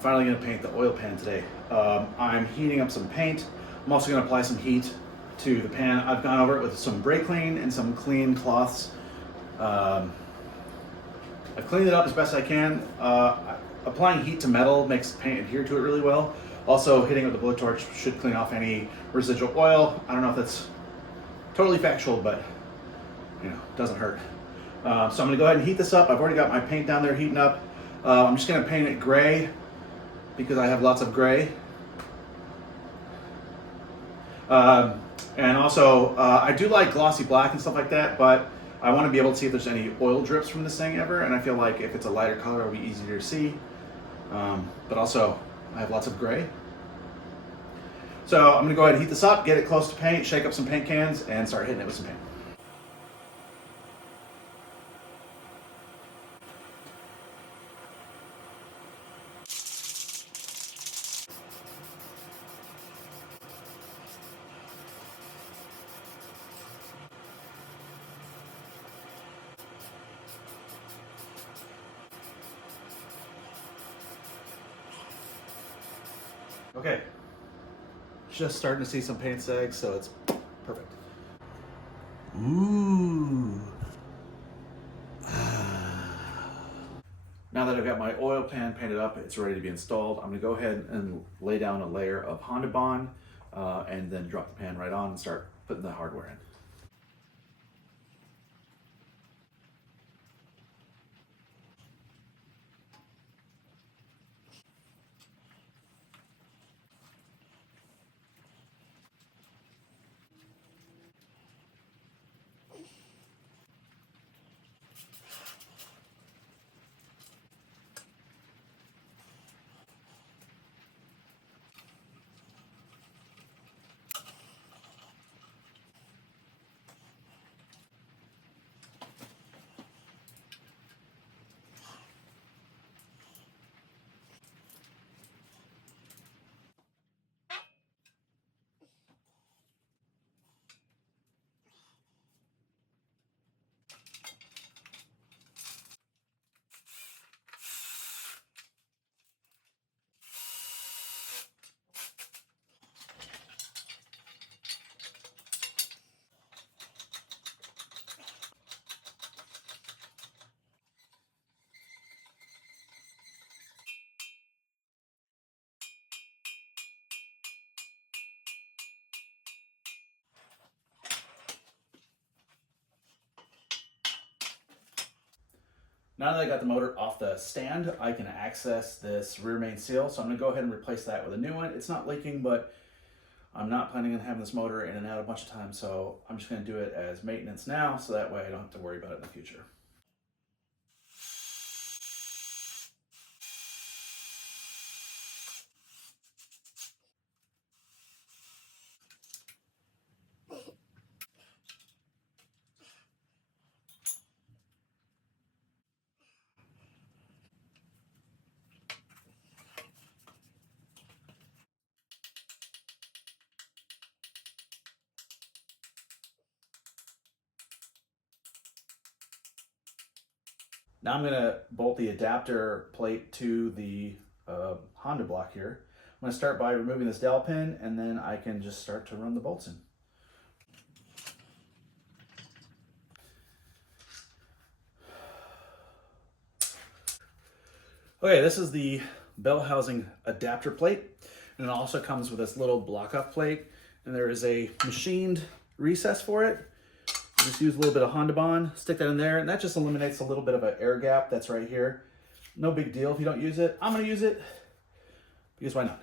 I'm finally going to paint the oil pan today. I'm heating up some paint. I'm also going to apply some heat to the pan. I've gone over it with some brake clean and some clean cloths. I've cleaned it up as best I can. Applying heat to metal makes paint adhere to it really well. Also, hitting it with a blowtorch should clean off any residual oil. I don't know if that's totally factual, but it doesn't hurt. So I'm going to go ahead and heat this up. I've already got my paint down there heating up. I'm just going to paint it gray because I have lots of gray. And also, I do like glossy black and stuff like that, but I want to be able to see if there's any oil drips from this thing ever, and I feel like if it's a lighter color, it'll be easier to see. But also, I have lots of gray. So I'm going to go ahead and heat this up, get it close to paint, shake up some paint cans, and start hitting it with some paint. Okay, just starting to see some paint sags, so it's perfect. Ooh. Now that I've got my oil pan painted up, it's ready to be installed. I'm gonna go ahead and lay down a layer of Honda Bond and then drop the pan right on and start putting the hardware in. Now that I got the motor off the stand, I can access this rear main seal. So I'm gonna go ahead and replace that with a new one. It's not leaking, but I'm not planning on having this motor in and out a bunch of times. So I'm just gonna do it as maintenance now, so that way I don't have to worry about it in the future. Now I'm gonna bolt the adapter plate to the Honda block here. I'm gonna start by removing this dowel pin, and then I can just start to run the bolts in. Okay, this is the bell housing adapter plate, and it also comes with this little block off plate, and there is a machined recess for it. Just use a little bit of Honda Bond, stick that in there, and that just eliminates a little bit of an air gap that's right here. No big deal if you don't use it. I'm gonna use it because why not?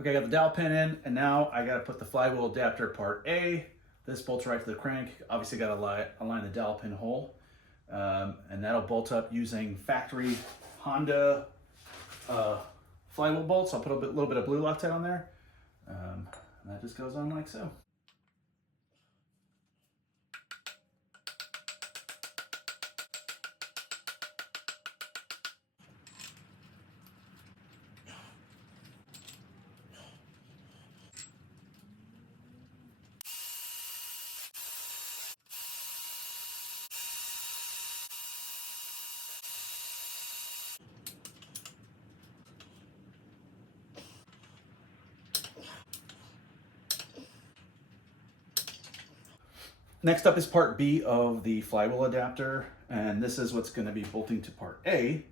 Okay, I got the dowel pin in, and now I got to put the flywheel adapter part A. This bolts right to the crank. Obviously got to align the dowel pin hole. And that'll bolt up using factory Honda flywheel bolts. I'll put a little bit of blue Loctite on there. And that just goes on like so. Next up is part B of the flywheel adapter, and this is what's going to be bolting to part A.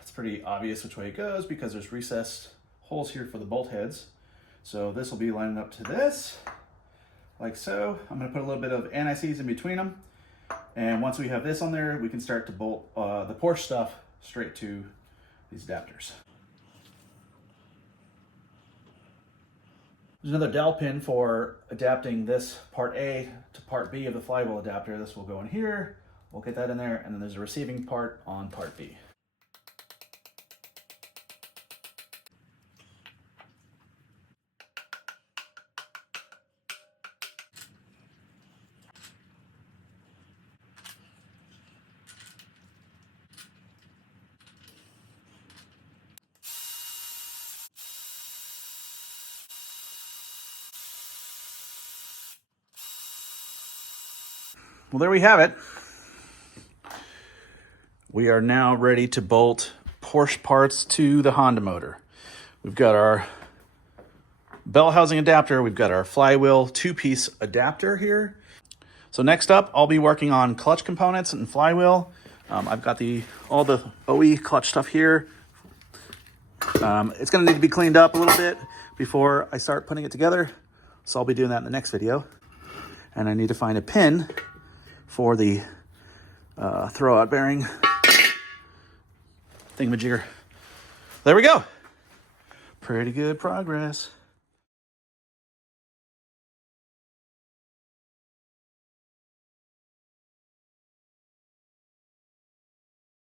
It's pretty obvious which way it goes because there's recessed holes here for the bolt heads. So this will be lining up to this, like so. I'm going to put a little bit of anti-seize in between them, and once we have this on there, we can start to bolt the Porsche stuff straight to these adapters. There's another dowel pin for adapting this part A to part B of the flywheel adapter. This will go in here. We'll get that in there, and then there's a receiving part on part B. Well, there we have it. We are now ready to bolt Porsche parts to the Honda motor. We've got our bell housing adapter. We've got our flywheel two-piece adapter here. So next up, I'll be working on clutch components and flywheel. I've got all the OE clutch stuff here. It's going to need to be cleaned up a little bit before I start putting it together. So I'll be doing that in the next video. And I need to find a pin for the throwout bearing thingamajigger. There we go. Pretty good progress.